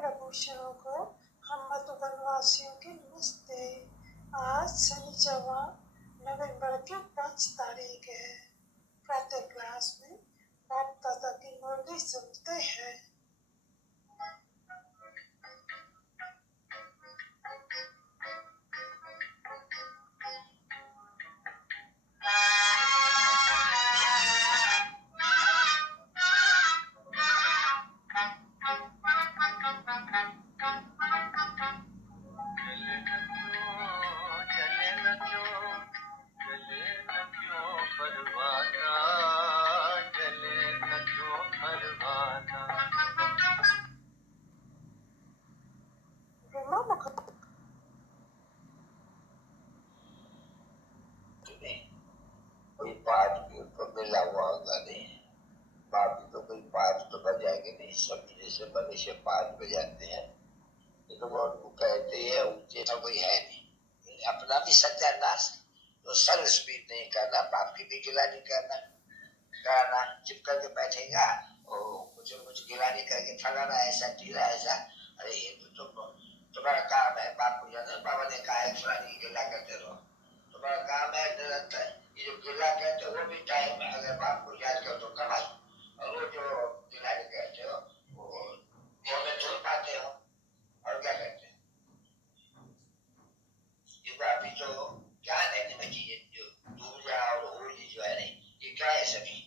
प्रभूषणों को हम मधुबनवासियों के नमस्ते। आज शनिचरवा नवंबर की 5 तारीख है। प्रातः क्लास में बाप दादा की मुरली सुनते हैं। कोई पाठ भी उनको मिला हुआ होगा नहीं, बाकी तो कोई पाठ तो बजाएंगे नहीं। सब जैसे मनुष्य पाठ बजाते हैं तो वो उनको कहते हैं ऊंचे तो कोई है नहीं। अपना भी सत्यानाश, तो सर स्पीड नहीं करना, बाप की भी गिलानी करना चुप करके बैठेगा और कुछ गिलानी करके फलाना ऐसा टीला ऐसा। अरे हिंदू तो तुम्हारा काम है, बाप को जाना, बाबा ने कहा है फलानी गिला करते रहो, तुम्हारा काम है निरंतर। ये जो गिला कहते हो वो भी टाइम में अगर बाप को याद करो तो कमाल, और वो जो गिलानी कहते हो वो में छोड़ पाते हो और क्या करते हैं। अभी जो ज्ञान है ना कि जो दूरिया और होली जो है नहीं, ये क्या है सभी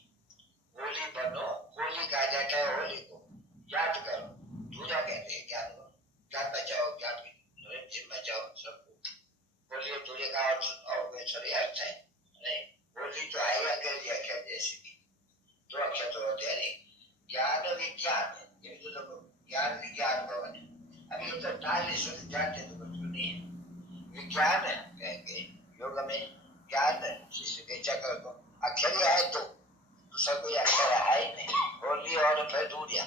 होली बनो, होली कहा जाता है होली को याद करो। दूजा कहते हैं ज्ञान को, ज्ञान बचाओ, ज्ञान की बचाओ सबको। होली दूजे का और सॉरी अर्थ है नहीं, होली तो है अंग्रेजी अक्षर जैसे भी दो अक्षर तो होते हैं नहीं। ज्ञान विज्ञान है, ये जो लोग ज्ञान विज्ञान भवन है। अभी ये तो टाली शुद्ध जानते तो कुछ नहीं है। विज्ञान है कहेंगे योग में, ज्ञान शिष्य के चक्र को अक्षर है तो दूसरा कोई अक्षर है ही नहीं। होली और फिर दूरिया,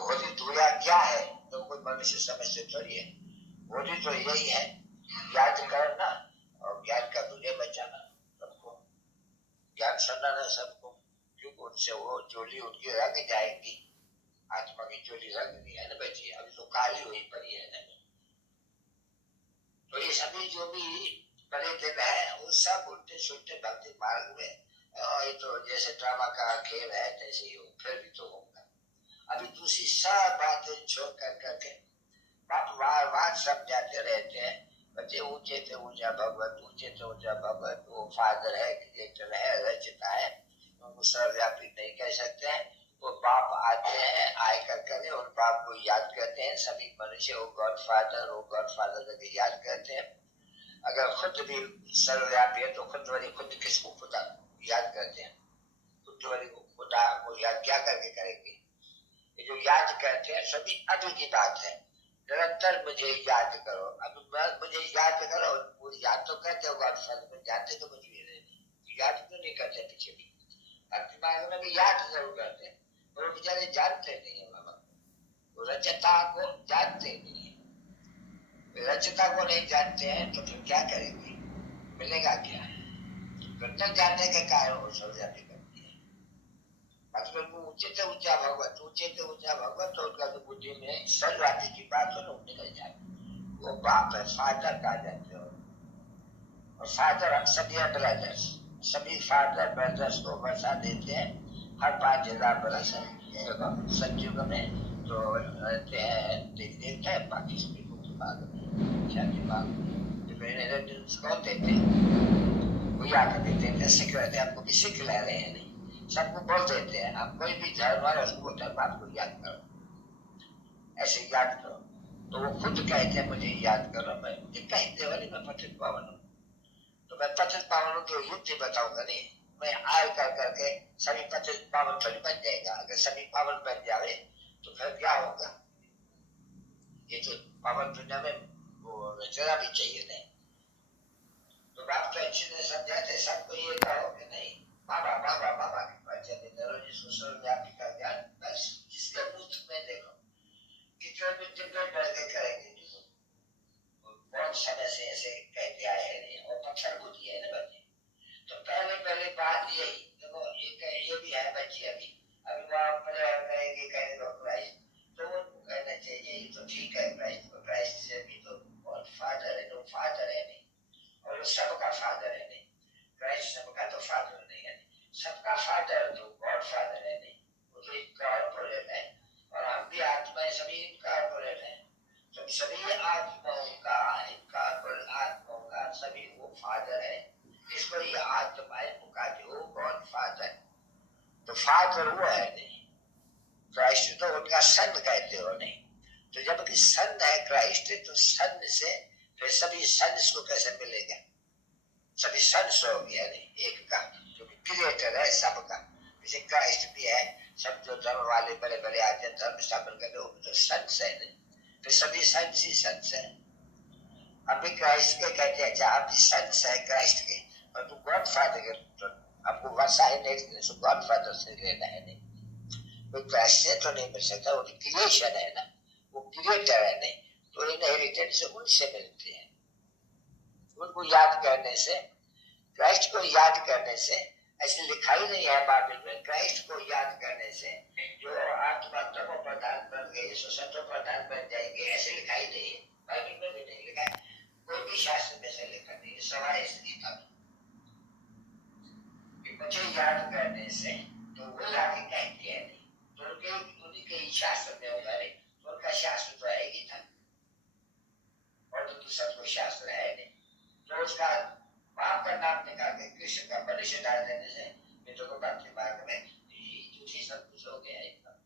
होली दूरिया क्या है तो कोई मनुष्य समझते थोड़ी है। होली तो यही है याद करना और ज्ञान का दूरिया बचाना सबको, ज्ञान सुनाना सबको, क्योंकि उनसे वो चोली उनकी रंग जाएगी, आत्मा की चोली रंग नहीं है ना बची, अभी तो काली हुई पड़ी है ना। तो ये सभी जो भी बड़े दिन है वो सब उल्टे सुलटे भक्ति मार्ग में, ये तो जैसे ड्रामा का खेल है जैसे ही फिर भी तो होगा। अभी दूसरी सब बातें छोड़ कर करके बाप बार बार समझाते रहते हैं बच्चे, ऊंचे से ऊंचा भगवत, ऊंचे से ऊंचा भगवत, वो फादर है, क्रिएटर है, रचता है, उनको सर्वव्यापी नहीं कह सकते हैं। वो बाप आते हैं, आय कर करे और बाप को याद करते हैं। सभी मनुष्य वो गॉड फादर करके याद करते हैं। अगर खुद भी सर्वव्यापी है तो खुद वाली खुद किसको खुदा याद करते हैं, खुद वाली खुदा को याद क्या करके करेंगे। ये जो याद करते हैं सभी अभी की बात है, निरंतर मुझे याद करो। अब मुझे याद करो, वो याद तो करते हो गॉड फादर में, जानते तो कुछ भी नहीं, याद क्यों नहीं करते पीछे भी भक्ति मार्ग में भी याद जरूर करते हैं, और वो बेचारे जानते नहीं है बाबा, वो रचता को जानते नहीं है। रचता को नहीं जानते हैं तो फिर क्या करेंगे, मिलेगा क्या। फिर न जानने के कारण वो सर्वव्यापी करती है। मतलब वो ऊंचे से ऊंचा भगवत, ऊंचे से ऊंचा भगवत, तो उनका तो बुद्धि में सर्वव्यापी की बात हो निकल जाए। वो बाप है, फादर कहा जाते हो, और फादर हम सभी ब्रदर्स, सभी फादर ब्रदर्स को बसा देते हैं हर 5,000 बरस है। देखो सतयुग में तो रहते हैं देवता है, बाकी सभी को तो बाद में शादी बाग कौन देते हैं, वो आकर देते हैं, सिख रहते हैं, हमको भी सिख ले रहे हैं नहीं, सबको बोल देते हैं आप कोई भी धर्म वाला उसको धर्म आपको याद करो, ऐसे याद करो। तो वो खुद कहते हैं मुझे याद करो, मैं मुझे कहते वाली मैं पतित पावन हूँ, तो मैं पतित पावन हूँ तो युक्ति बताऊंगा नहीं, मैं आय कर करके सभी पतित पावन थोड़ी बन जाएगा। अगर सभी पावन बन जाए तो फिर क्या होगा, ये तो पावन दुनिया में वो रचना भी चाहिए नहीं। तो बाप तो अच्छे से समझाते सबको ये कहो कि नहीं बाबा बाबा बाबा के पास चले करो, जिसको सर्वव्यापी का ज्ञान, बस जिसके मुफ्त में देखो कितने भी टिप्पणी डर के करेंगे, बहुत समय से ऐसे कहते आए हैं और पत्थर बुद्धि है ना बच्चे। तो पहले बात यही देखो, ये भी है बच्चे, अभी अभी वहाँ कहेंगे कहेंगे डॉक्टर आई, थे यही तो ठीक है, क्राइस्ट से भी तो गॉड फादर है, तो फादर है नहीं, और वो सबका फादर है नहीं। क्राइस्ट सबका तो फादर नहीं है, सबका फादर तो गॉड फादर है नहीं, वो तो इनकॉर्पोरेट है। और हम भी आत्माएं सभी इनकॉर्पोरेट है, तो सभी आत्माओं का इनकॉर्पोरेट आत्माओं का सभी वो फादर है। इसको ये आत्माएं पुकारते हो गॉड फादर, तो फादर वो है नहीं। क्राइस्ट तो उनका सन कहते हो नहीं, तो जब कि सन है क्राइस्ट, तो सन से फिर सभी सन्स को कैसे मिलेगा? सभी सन्स हो गया नहीं एक का, क्योंकि क्रिएटर है सबका। जैसे क्राइस्ट भी है, सब जो धर्म वाले बड़े बड़े आते हैं धर्म स्थापन करते हो तो सन्स है नहीं, फिर सभी सन्स ही सन्स है। अभी क्राइस्ट के कहते हैं आप भी सन्स है क्राइस्ट के, और तू गॉड फादर के, तो आपको वर्षा है नहीं, गॉड फादर से लेना है नहीं, कोई क्राइस्ट से तो नहीं मिल सकता, वो क्रिएशन है ना, वो क्रिएटर है नहीं, तो इनहेरिटेंस उनसे मिलती है। उनको याद करने से, क्राइस्ट को याद करने से, ऐसे लिखा ही नहीं है बाइबल में, क्राइस्ट को याद करने से जो आत्मा तमो प्रधान बन गए सो सतो प्रधान बन जाएंगे, ऐसे लिखा ही नहीं है, बाइबल में भी नहीं लिखा है, कोई भी शास्त्र में से लिखा नहीं है, सवाए गीता में कि मुझे याद करने से, तो वो आगे कहते हैं नहीं, तो उन्हीं के शास्त्र में होगा नहीं, तो उनका शास्त्र तो है ही था, और तो सबको शास्त्र है नहीं, तो उसका बाप का नाम निकाल के कृष्ण का मनुष्य डाल देने से मित्रों को भक्ति मार्ग में झूठी सब कुछ हो गया एकदम।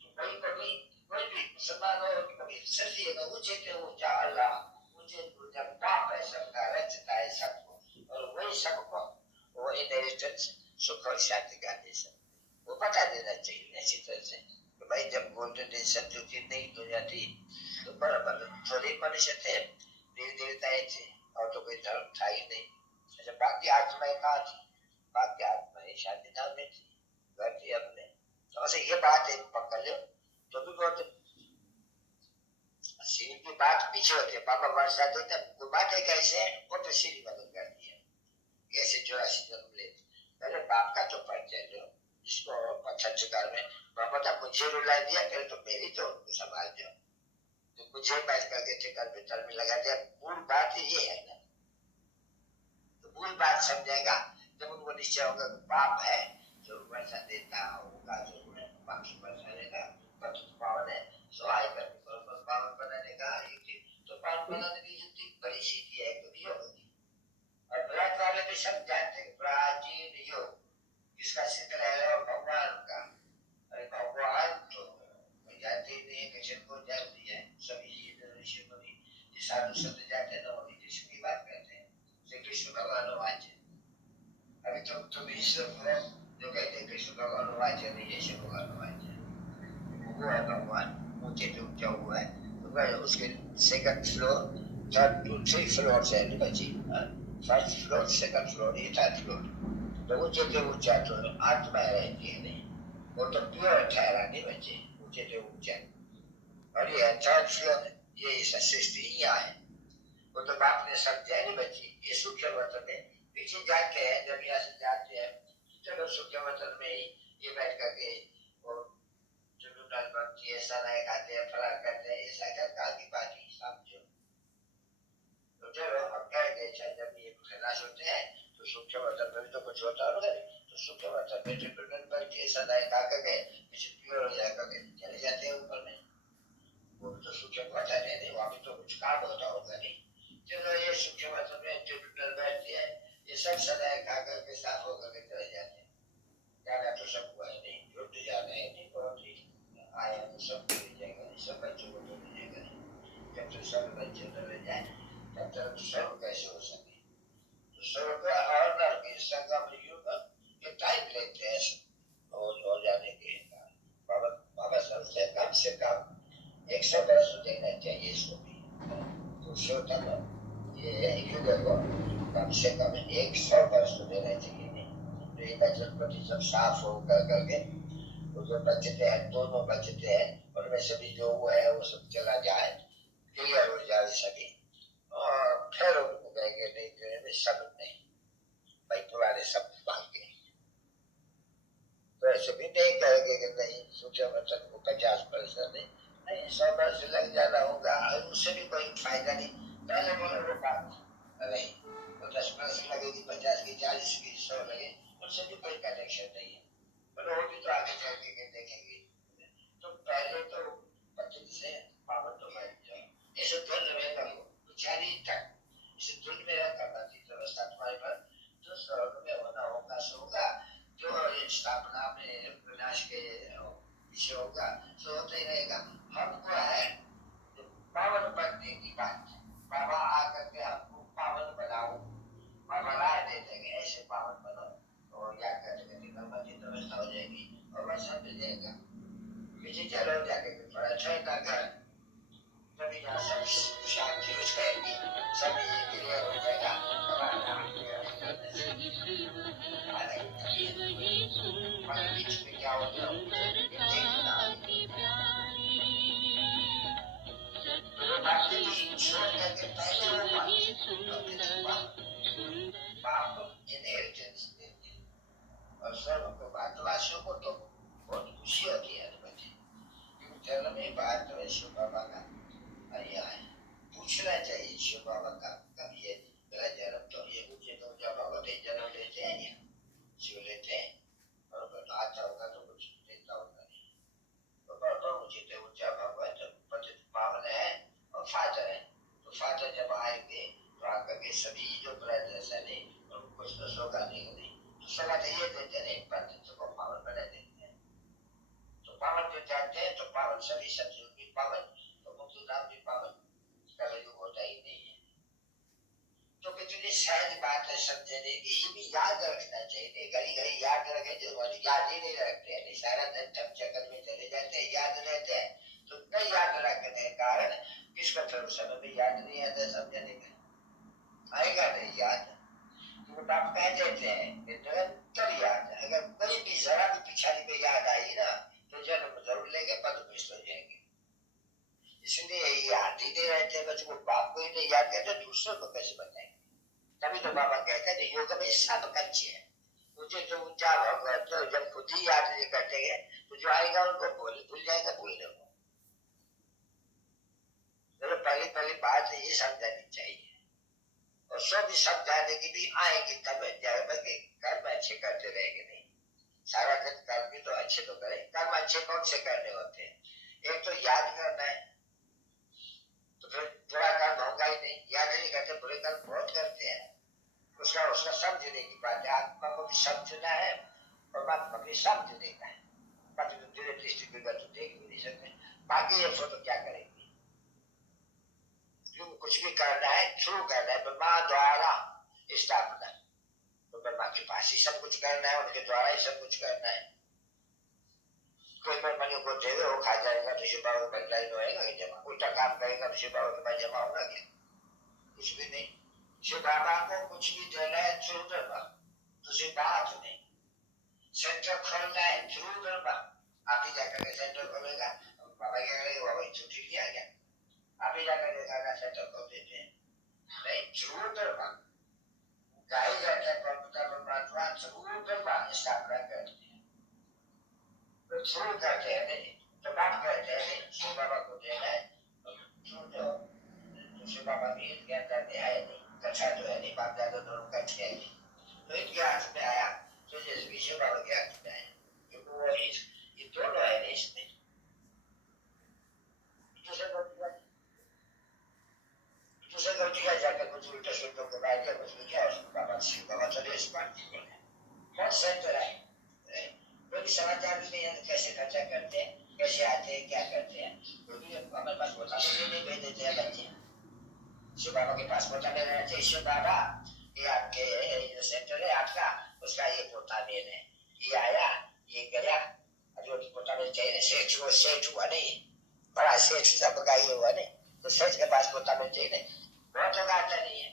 तो कोई भी मुसलमान हो, कभी सही है ऊंचे के ऊंचा अल्लाह, ऊंचे जब पाप है सबका रचता है सबको, और वही सबको वो इनहेरिटेंस सुख और शांति का दे सकते, वो बता देना चाहिए अच्छी तरह से। तो भाई जब गोल्डन एज सत्युग की नहीं हो जाती तो बराबर थोड़े मनुष्य थे, देवताएं थे, और तो कोई धर्म था ही नहीं। अच्छा बाकी आत्माएं कहाँ थी? बाकी आत्माएं शादी धाम में थी, घर थी अपने। तो ऐसे ये बात एक पकड़ लो, तो भी बहुत सीरी की बात पीछे होती है, पापा वर्षा देते वो बात है कैसे वो तो सीरी बदल कर दिया, कैसे 84 जन्म लेते, पहले बाप का तो परिचय लो, जिसको पत्थर शिकार में पापा था मुझे रुला दिया, पहले तो मेरी तो संभाल दो, तो मुझे बैठ करके चिकन भीतर में लगा दिया। मूल बात ये है ना, तो मूल बात समझेगा जब उनको निश्चय होगा कि पाप है जरूर वर्षा देता होगा, जरूर है बाकी वर्षा देगा, पतित पावन है सहाय करके पावन बनाने का एक, तो पावन बनाने की युक्ति बड़ी सीधी है, कभी होगी। और ब्रह्म वाले भी सब जानते हैं प्राचीन योग किसका शिखर है, और भगवान का, अरे भगवान तो जानते ही नहीं है, किसी को जानती है, सभी ऋषि मुनि साधु संत जाते हैं, वो कृष्ण की बात करते हैं, श्री कृष्ण भगवान वाच्य। अभी तो तुम ईश्वर हो जो कहते हैं कृष्ण भगवान वाच्य नहीं, यीशु भगवान वाच्य, वो है भगवान, ऊंचे जो ऊंचा हुआ है, तो उसके second floor, third two three floor से बची, फर्स्ट फ्लोर सेकंड फ्लोर ये थर्ड फ्लोर, तो ऊंचे के ऊंचा तो आत्मा रहती है नहीं, वो तो प्योर ठहरा नहीं बचे, ऊंचे के ऊंचा, और ये थर्ड फ्लोर ये सृष्टि यहाँ है, वो तो बाप ने समझा नहीं बची, ये सूक्ष्म वचन में पीछे जाके है, जब यहाँ से जाते हैं चलो सूक्ष्म वचन में ही ये बैठ करके और चुनुनल बनती है, सनाए खाते हैं, फरार करते हैं, ऐसा क्या काल की बात ही समझो। तो चलो अब कह दे जब ये खलास होते हैं तो सूक्ष्म वचन में भी तो कुछ होता होगा, तो सूक्ष्म वचन में चुनुनल बनती है, सनाए खा करके पीछे प्योर हो जा करके चले जाते हैं ऊपर में, वो तो सूक्ष्म वचन है नहीं, वहाँ भी तो कुछ काम होता होगा नहीं। चलो ये सूक्ष्म वचन में चुनुनल बैठती है, ये सब सनाए खा करके साफ होकर के चले जाते हैं, जाना तो सब हुआ है नहीं, जुट जाना है नहीं, बहुत ही आया तो सब मिल जाएगा, सब बच्चों को तो मिलेगा नहीं, जब तक सब बच्चे तो मिल जाए तब तक स्वर्ग कैसे हो सके? तो स्वर्ग और नरक के संगम युग ये टाइम लेते हैं हो जाने के, बाबा से कम 100 वर्ष देना चाहिए इसको भी, पुरुषोत्तम ये युग को कम से कम 100 वर्ष देना चाहिए नहीं, तो ये बचत प्रतिशत साफ हो करके वो जो बचते हैं दोनों बचते हैं, उनमें सभी जो वो है वो सब चला जाए, क्लियर हो जाए सभी, और फिर उनको कहेंगे नहीं करेंगे सब नहीं, भाई तुम्हारे सब भाग गए, तो ऐसे भी नहीं कहेंगे कि नहीं सूक्ष्म वचन को 50% नहीं 100 वर्ष लग जाना होगा, उससे भी कोई फायदा नहीं। पहले बोलो वो बात नहीं, तो 10% लगेगी, 50 की, 40 की, 100 लगे, उससे भी कोई कनेक्शन नहीं है। पर वो भी तो आगे चल के देखेंगे। तो पहले तो पद्धति से पावन तो बन जाए, ऐसे धन रहेगा वो विचारी तक, इसे धुन में करना चाहिए व्यवस्था तुम्हारे पर, जो स्वर्ग में होना होगा सो होगा, जो स्थापना में विनाश के विषय होगा सो होता ही रहेगा। हमको है पावन बनने की बात, बाबा आकर के हमको पावन बनाओ, बाबा राय देते हैं ऐसे पावन बनो, और या करके ब्रह्मा की व्यवस्था हो जाएगी और वह सब मिल जाएगा। किसी चलो जाके थोड़ा छोटा घर, तभी यहाँ सब शांति हो जाएगी, सब क्लियर हो जाएगा। हमारे बीच में क्या होता है देखना, बाकी छोड़ करके पहले वो बाप इनहेरिटेंस देते हैं, और सबको भारतवासियों को तो बहुत खुशी होती है बच्चे, क्योंकि जन्म में भारत में शिव बाबा का आया है। पूछना चाहिए शिव बाबा का कब ये मेरा जन्म, तो ये मुझे तो जब भगवती जन्म लेते हैं या शिव लेते हैं, और अच्छा होगा तो कुछ देता होगा नहीं, तो बाबा मुझे तो ऊंचा भगवत पतित पावन है और फादर है, तो फादर जब आएंगे तो आकर के सभी जो ब्रदर्स है उनको तो सोगा नहीं, तो सोगा तो ये देते नहीं, पंडित को पावन बना देते हैं। तो पावन जो जानते हैं तो पावन सभी सत्युग भी पावन, तो मुक्ति धाम भी पावन, कलयुग होता ही नहीं है। तो कितनी सहज बात है समझने की, ये भी याद रखना चाहिए, घड़ी घड़ी याद रखे, जो याद ही नहीं रखते हैं, सारा दिन ठप चक्कर में चले जाते हैं, याद रहते हैं तो नहीं याद रखने के कारण किसका फिर समय में याद नहीं आता, समझने में आएगा नहीं याद। तो आप कह देते हैं निरंतर याद, अगर कहीं भी जरा भी पिछाड़ी में याद आई ना तो जन्म जरूर लेंगे, पद पुष्ट हो जाएंगे। इसलिए याद ही नहीं रहते बच्चों को, बाप को ही नहीं याद करते दूसरों को कैसे बताएंगे। तभी तो बाबा कहते हैं योग में सब कच्चे हैं, मुझे तो ऊंचा होगा, तो जब खुद ही याद नहीं करते हैं तो जो आएगा उनको भूल जाएगा, भूलने को। तो पहली बात ये समझानी चाहिए, और सब समझाने की भी आएगी तब जाएंगे, कर्म अच्छे करते रहेंगे नहीं, सारा दिन कर्म भी तो अच्छे तो करें, कर्म अच्छे कौन से करने होते हैं, एक तो याद करना है, तो फिर बुरा कर्म होगा ही नहीं, याद नहीं करते, बुरे कर्म बहुत करते हैं, उसका समझने की बात है, आत्मा को भी समझना है परमात्मा भी समझने का है, बाकी तो धीरे दृष्टि तो देख भी नहीं सकते, बाकी ये फोटो क्या करेंगे, कुछ भी करना है थ्रू करना है, ब्रह्मा द्वारा स्थापना, तो ब्रह्मा के पास ही सब कुछ करना है, उनके द्वारा ही सब कुछ करना है। कोई ब्रह्मणियों को देवे वो खा जाएगा तो शिव बाबा का लाइन होएगा कि जमा, उल्टा काम करेगा तो शिव बाबा के पास जमा होगा क्या, कुछ भी नहीं। शिव बाबा को कुछ भी देना है थ्रू ब्रह्मा, दूसरी बात नहीं, सेंटर खोलना है थ्रू ब्रह्मा, आप ही जाकर के सेंटर खोलेगा, बाबा क्या करेगा, बाबा छुट्टी लिया गया, आप ही जाकर के सेंटर खोल देते हैं, नहीं थ्रू ब्रह्मा गाय जाता है, परमात्मा थ्रू ब्रह्मा स्थापना करते हैं, तो थ्रू करते हैं नहीं, तो बात करते हैं नहीं, शिव बाबा को देना है थ्रू, तो शिव बाबा भी इसके अंदर है नहीं, कक्षा जो है नहीं, बाप दादा दोनों कच्चे है नहीं, तो इनके हाथ में आया तो जैसे भी शिव बाबा के हाथ में आया, क्योंकि वो ये दोनों है नहीं इसमें, दूसरे गलती का जाकर कुछ उल्टा शुल्टों को बात किया, कुछ भी क्या बाबा शिव बाबा चले स्मार्ट बहुत सेंटर है, कोई समाचार भी नहीं है कैसे खर्चा करते हैं, कैसे आते हैं, क्या करते हैं, क्योंकि हमारे पास पोता नहीं भेज देते हैं बच्चे, शिव बाबा के पास पोता नहीं रहना चाहिए, शिव बाबा ये आपके जो सेंटर है आपका, उसका ये पोता मेन है, ये आया ये गया, जो पोता मिल चाहिए, सेठ वो सेठ हुआ नहीं, बड़ा सेठ सबका ये हुआ नहीं, तो सेठ के पास पोता मिल चाहिए नहीं, बहुत लोग आता नहीं है,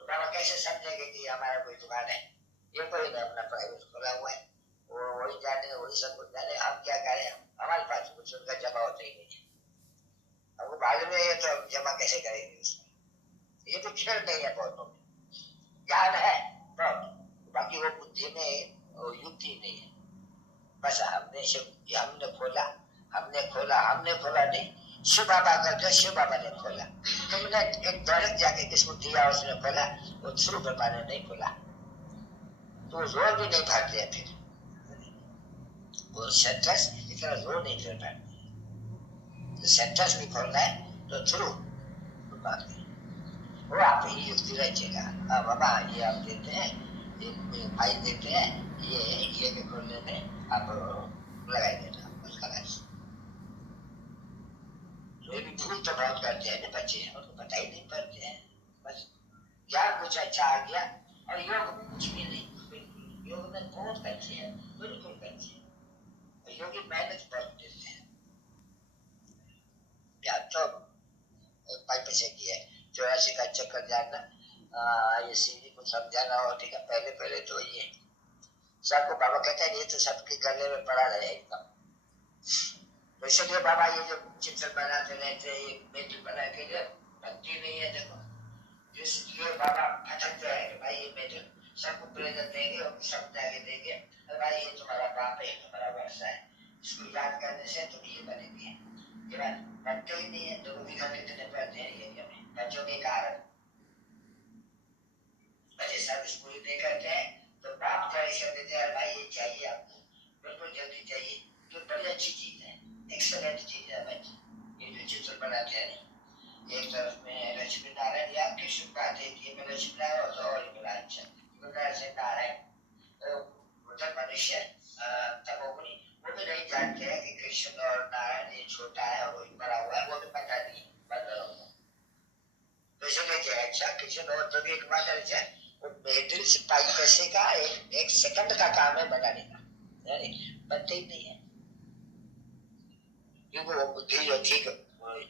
तो बाबा कैसे समझेंगे कि हमारा कोई दुकान है, ये कोई ना अपना प्राइवेट खोला हुआ है, वो वही जाने वही सब कुछ जाने, हम क्या करें, हमारे पास कुछ उनका जमा होता ही नहीं है, अब वो बाद में ये तो जमा कैसे करेंगे उसमें, ये तो खेल नहीं है बहुतों में, ज्ञान है बहुत, बाकी वो बुद्धि में वो युक्ति नहीं है, बस हमने खोला हमने खोला नहीं, शिव बाबा करके शिव बाबा ने खोला। तुमने एक डायरेक्ट जाके किसको दिया उसने खोला, वो थ्रू ब्रह्मा ने नहीं खोला, तो जोर भी नहीं भागते हैं फिर वो सेंटेंस इतना जोर नहीं कर पाते। सेंटेंस भी खोलना है तो थ्रू ब्रह्मा के, वो आप ही युक्ति रचेगा। हाँ बाबा ये आप देते हैं, ये भाई देते हैं, ये के खोलने में आप लगाई देना उसका लाइस। तो ये भी भूल तो बहुत करते हैं ना बच्चे, उनको पता ही नहीं पड़ते हैं, बस ज्ञान कुछ अच्छा आ गया। और योग कुछ भी नहीं, बिल्कुल योग में बहुत कच्चे हैं, बिल्कुल कच्चे हैं। योगी मेहनत बहुत देते हैं। ज्ञान तो पाइप से किया है, 84 का चक्कर जानना, ये सीढ़ी को समझाना हो, ठीक है। पहले पहले तो ये सबको बाबा कहते हैं ये तो सबके गले में पड़ा रहे एकदम। तो इसलिए बाबा ये जो चित्र बनाते रहते हैं, ये मेटल बना के लिए भक्ति नहीं है। देखो जिसलिए बाबा भटकते हैं कि भाई ये मेटल सबको प्रेरणा देंगे और शब्द आगे देंगे, अरे भाई ये तुम्हारा बाप है, तुम्हारा वर्षा है, इसको याद करने से तुम ये बनेंगे। ये बात बनते ही नहीं है, तो भी घंटे इतने पढ़ते हैं ये बच्चों के कारण। बच्चे सर्विस पूरी नहीं करते हैं तो बाप परेशान देते हैं, भाई ये चाहिए आपको, बिल्कुल जल्दी चाहिए, तो बड़ी अच्छी चीज है, एक्सलेंट चीज है बच्चे। ये जो चित्र बनाते हैं, एक तरफ में लक्ष्मी नारायण या कृष्ण बात है कि मैं लक्ष्मी नारायण तो और बड़ा अच्छा से नारायण तो मनुष्य तमोगुणी वो भी नहीं जानते हैं कि कृष्ण और नारायण ये छोटा है और वही बड़ा हुआ है, वो भी पता नहीं बदल होगा। तो इसलिए अच्छा कृष्ण और तो भी एक बात है, वो मेटल से पाई पैसे का एक सेकंड का काम है बनाने का, बनते ही नहीं है क्योंकि वो बुद्धि और ठीक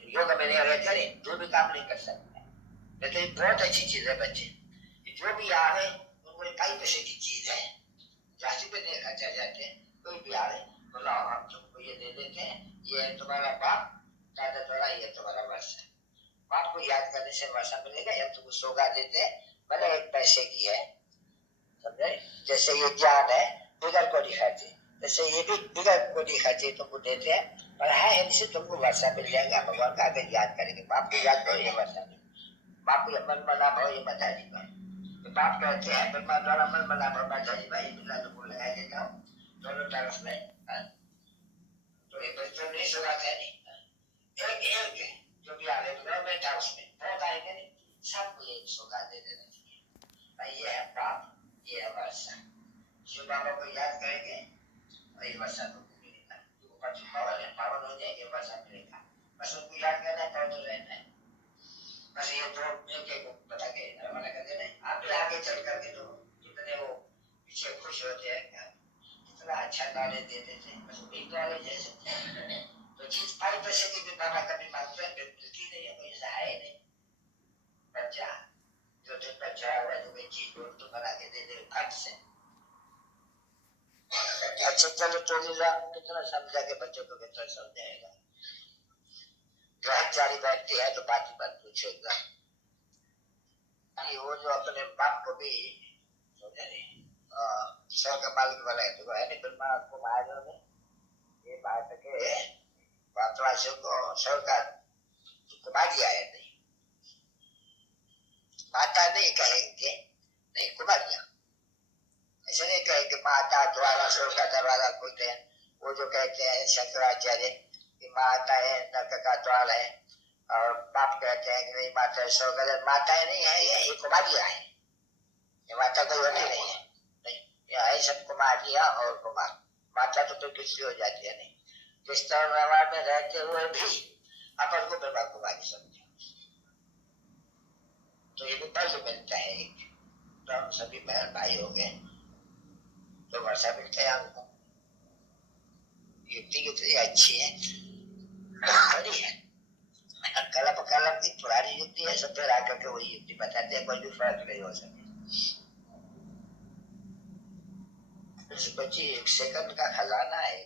योग में नहीं रहते नहीं, जो भी काम नहीं कर सकते। लेकिन तो बहुत अच्छी चीज है बच्चे, जो भी आवे उनको पाई पैसे की चीज है, जाति पे नहीं खर्चा जाते हैं। कोई भी आवे बोला हम तुमको ये दे देते हैं, ये तुम्हारा बाप दादा द्वारा ये तुम्हारा वर्ष है, बाप को याद करने से वर्षा मिलेगा, या तुमको सोगा देते हैं भले एक पैसे की है, समझे। जैसे ये ज्ञान है बिगड़ को दिखाते, जैसे ये भी बिगड़ को दिखाते तुमको देते हैं, पर है इनसे तुमको वर्षा मिल जाएगा। भगवान का अगर याद करेंगे, बाप को याद करो ये वर्षा मिल, बाप को मन मना भाव ये बता दी भाई, तो बाप कहते हैं ब्रह्मा द्वारा मन मना भाव बता दी भाई, बिल्ला तुमको लगा देता हूँ दोनों तरफ में। तो ये बच्चों नहीं सुनाते नहीं, एक जो भी आगे बैठा उसमें बहुत आएंगे नहीं, सबको एक सौगा दे देना चाहिए भाई, ये है बाप, ये है वर्षा। शिव बाबा को याद करेंगे और ये वर्षा तुमको मिलेगा, तुमको पावन हो जाएंगे, वर्षा मिलेगा। बस उनको याद करना है, पवित्र रहना है, बस ये तो एक एक बता के रवाना कर देना है। आप भी आगे चल करके तो कितने वो पीछे खुश होते हैं, इतना अच्छा नॉलेज दे देते हैं, बस वही नॉलेज है सकते। तो चीज पाई पैसे की भी बाबा कभी मांगते हैं, मिलती नहीं है, कोई ऐसा है नहीं। बच्चा जो दिन बच्चा हुआ जो कोई चीज हो तो बना के दे दे फट से। अच्छा चलो तो कितना समझा के बच्चों को कितना समझाएगा। ग्रहचारी बैठती है तो बात ही बात पूछेगा, वो जो अपने बाप को भी सर का मालिक बनाए तो है नहीं, ब्रह्मा को महाराज ने ये बात के पात्रवासियों को सर का कुमार दिया है, नहीं माता नहीं कहेंगे, नहीं कुमारिया ऐसे नहीं कहेंगे माता द्वारा स्वर्ग का दरवाजा खोलते हैं। वो जो कहते हैं शंकराचार्य कि माता है नरक का द्वार है, और बाप कहते हैं कि नहीं माता स्वर्ग, माताएं नहीं है, ये कुमारिया है, ये माता कोई होती नहीं है, नहीं ये सब कुमारिया और कुमार, माता तो फिर किसी हो जाती है नहीं। जिस तरह में रहते हुए भी अपन को ब्रह्मा कुमारी समझे, तो ये भी फर्ज मिलता है एक, तो हम सभी बहन भाई हो गए तो वर्षा मिलता है हमको। युक्ति कितनी अच्छी है, बड़ी है, कलम की पुरानी युक्ति है, सब फिर आकर के वही युक्ति बताते हैं, कोई भी फर्क नहीं हो सके। बच्ची एक सेकंड का खजाना है,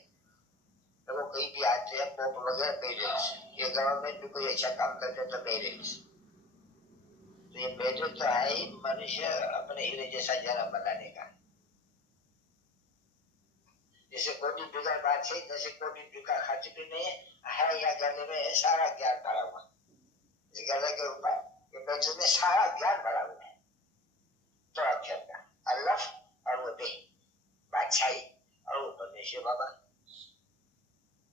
तो वो कहीं भी आते हैं पोप वगैरह पेरेंट्स, ये गवर्नमेंट भी कोई अच्छा काम करते तो पेरेंट्स, तो ये पेरेंट्स तो है ही मनुष्य अपने हीरे जैसा जन्म बनाने का। जैसे कोई बिगड़ बात है, जैसे कोई बिका खर्च भी नहीं है या गले में सारा ज्ञान भरा हुआ, इस गले के ऊपर ये बच्चों में सारा ज्ञान भरा हुआ है। तो अक्षर का अल्लाह और वो दे बादशाही और वो परमेश्वर बाबा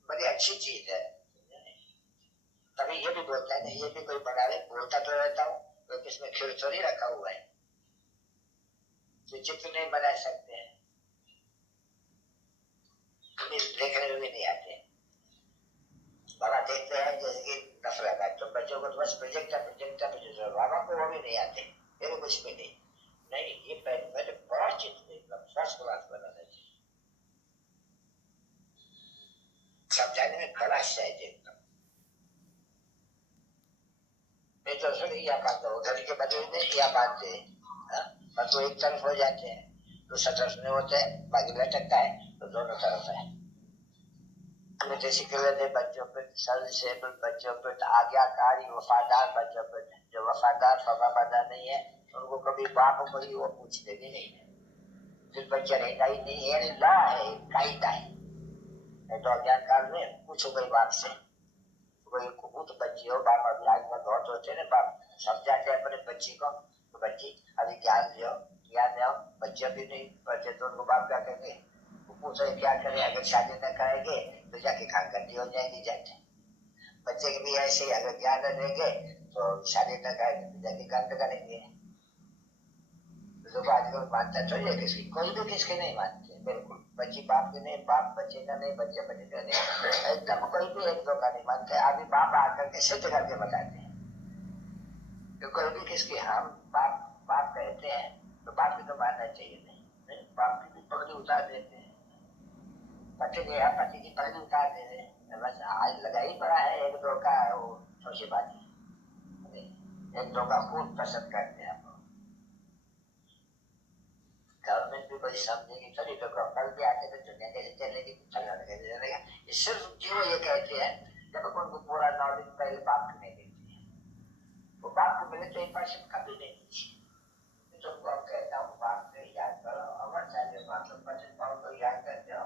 बड़ी अच्छी चीज है। तभी ये भी बोलता है ना, ये भी कोई बना रहे, बोलता तो रहता हूँ तो इसमें खिल थोड़ी रखा हुआ है, तो चित्र नहीं बना सकते हैं, देखने में भी नहीं आते। बाबा देखते हैं जैसे कि नफरत है, तो बच्चों को तो बस प्रोजेक्टर बाबा को वो भी नहीं आते, मेरे कुछ भी नहीं। नहीं, ये पहले बहुत चित्र एकदम फर्स्ट क्लास बनाना चाहिए, समझाने में खड़ा शायद एकदम। नहीं तो फिर या बात उधर के बदले में या बात पर तो एक तरफ हो जाते हैं, दूसरा तरफ नहीं होते हैं, बाकी लटकता है तो दोनों तरफ है। जैसे कहते बच्चों पे, सर्विसेबल बच्चों पे, आज्ञाकारी वफादार बच्चों पे, जो वफादार वफादार नहीं है उनको कभी बाप को ही वो पूछते भी नहीं है, फिर बच्चा रहेगा ही नहीं है, ला है कायदा है। तो आज्ञाकार में पूछो कोई बाप से, कोई कुबूत बच्ची हो, बाप अभी आज में बहुत होते ना, बाप समझाते अपने बच्ची को, तो बच्ची अभी ज्ञान दो, ज्ञान दो, बच्चे भी नहीं पढ़ते तो उनको बाप क्या कहेंगे, पूछो क्या करें, अगर शादी न करेंगे तो जाके खानगंडी हो जाएगी जाके। बच्चे के भी ऐसे ही, अगर ज्ञान न देंगे तो शादी न करेंगे तो जाके गंद करेंगे। तो आजकल मानता तो ये किसी, कोई भी किसके नहीं मानते बिल्कुल, बच्ची बाप के नहीं, बाप बच्चे का नहीं, बच्चे बच्चे का नहीं, एकदम कोई भी एक दो का नहीं मानते। अभी बाप आकर के सिद्ध करके बताते हैं कि कोई भी किसके हम बाप बाप कहते हैं तो बाप की तो मानना चाहिए नहीं, बाप की भी पगड़ी उतार देते हैं, पति के यहाँ पति की पगड़ी उतार दे रहे हैं, बस आज लगा ही पड़ा है एक दो का वो शोशेबाजी, एक दो का खूब पसंद करते हैं। गवर्नमेंट भी कोई समझेगी थोड़ी, तो कल भी आके तो दुनिया कैसे चलेगी, चलेगा। ये सिर्फ क्यों ये कहते हैं जब उनको पूरा नॉलेज पहले बाप को नहीं देती है, वो बाप को मिले तो 1% कभी नहीं दी। तो अब कहता हूँ बाप को याद करो, अमर चाहिए बाप को 50 को याद करते हो,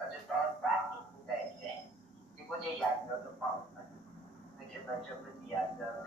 50 बाप को कहते हैं कि मुझे याद करो तो पाऊँ, मुझे बच्चों को याद करो।